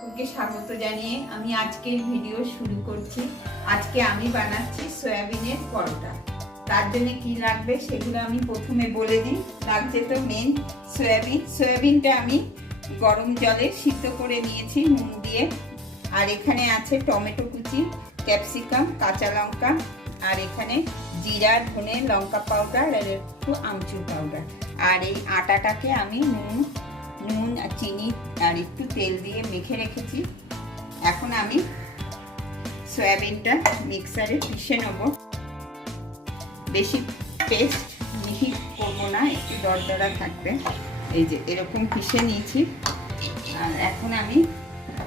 সকলকে স্বাগত জানিয়ে আমি আজকের ভিডিও শুরু করছি। আজকে আমি বানাচ্ছি সয়াবিনের পরোটা। তার জন্য কি লাগবে সেগুলো আমি প্রথমে বলে দিই। লাগছে তো মেন সয়াবিনটা আমি গরম জলে সিদ্ধ করে নিয়েছি নুন দিয়ে। আর এখানে আছে টমেটো কুচি, ক্যাপসিকাম, কাঁচা লঙ্কা, আর এখানে জিরা, ধনে, লঙ্কা পাউডার আর একটু আমচুর পাউডার। আর এই আটাটাকে আমি নুন আর চিনি আর একটু তেল দিয়ে মেখে রেখেছি। এখন আমি সয়াবিনটা মিক্সারে পিষে নেব। বেশি পেস্ট মিহি করবো না, একটু দরদরা থাকবে। এই যে এরকম পিষে নিয়েছি। আর এখন আমি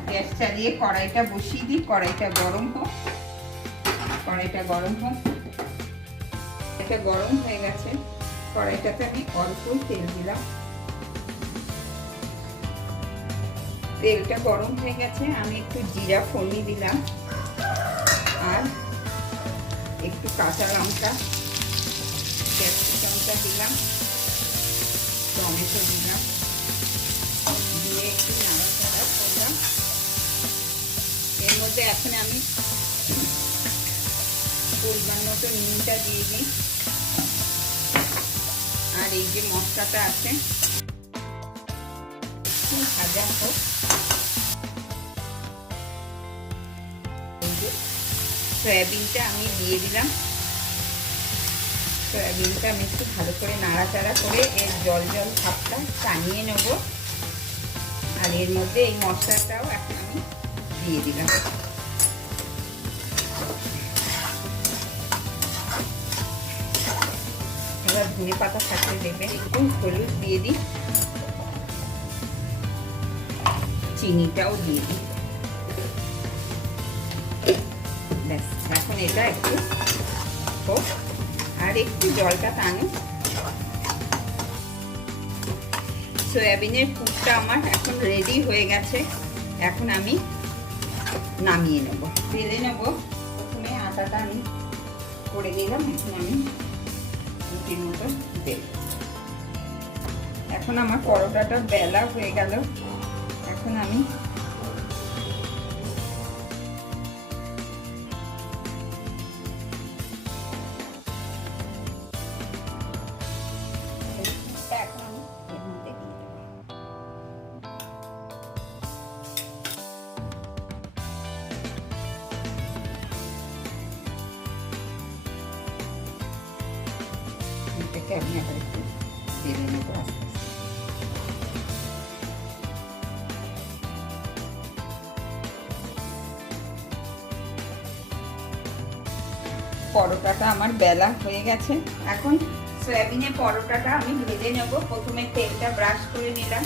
গ্যাস চালিয়ে কড়াইটা বসিয়ে দিই। কড়াইটা গরম হোক। এটা গরম হয়ে গেছে। কড়াইটাতে আমি অল্প তেল দিলাম। তেলটা গরম হয়ে গেছে। আমি একটু জিরা ফোড়নি দিলাম আর একটু কাঁচা লঙ্কা, ক্যাপসিকামটা দিলাম, টমেটো দিলাম, দিয়ে একটু নাড়াচাড়া করলাম। এর মধ্যে এখন আমি পরিমাণ মতো নুনটা দিয়ে দিই। আর এই যে মশলাটা আছে একটু ভাজা হোক। সয়াবিনটা আমি দিয়ে দিলাম। সয়াবিনটা আমি একটু ভালো করে নাড়াচাড়া করে এর জল ভাবটা টানিয়ে নেব। আর এর মধ্যে এই মশলাটাও এখন আমি দিয়ে দিলাম। এবার ধনে পাতা থাকলে দেবেন। একটু হলুদ দিয়ে দিই, চিনিটাও দিয়ে দিই। ব্যাস, এখন এটা একটু হোক আর একটু জলটা টানে। সয়াবিনের পুরটা আমার এখন রেডি হয়ে গেছে। এখন আমি নামিয়ে নেব, তেলে নেব। প্রথমে আটাটা আমি করে দিলাম। এখন আমি রুটির মতো দেব। এখন আমার পরোটাটা বেলা হয়ে গেল। এখন আমি এটাকে আমি আবার একটু তেলে নেব আস্তে আস্তে। পরোটাটা আমার বেলা হয়ে গেছে। এখন সয়াবিনের পরোটাটা আমি ভেজে নেব। প্রথমে তেলটা ব্রাশ করে নিলাম।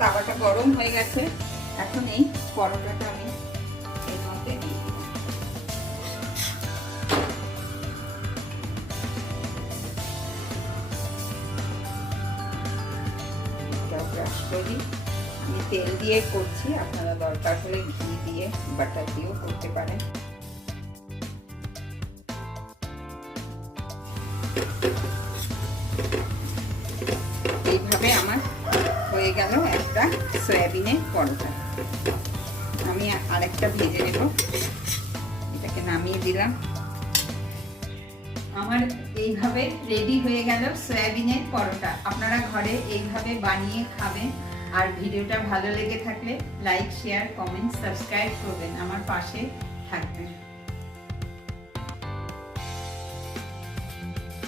তাওয়াটা গরম হয়ে গেছে। এখন এই পরোটাটা আমি এর মধ্যে দিয়ে দিলাম। ব্রাশ করি। আমি তেল দিয়ে করছি, আপনারা দরকার হলে ঘি দিয়ে বাটার দিয়েও করতে পারেন। এইভাবে আমার হয়ে গেল একটা সয়াবিনের পরোটা। আমি আরেকটা ভেজে নেব। এটাকে নামিয়ে দিলাম। আমার এইভাবে রেডি হয়ে গেল সয়াবিনের পরোটা। আপনারা ঘরে এইভাবে বানিয়ে খাবেন। আর ভিডিওটা ভালো লেগে থাকলে লাইক, শেয়ার, কমেন্ট, সাবস্ক্রাইব করবেন। আমার পাশে থাকবেন।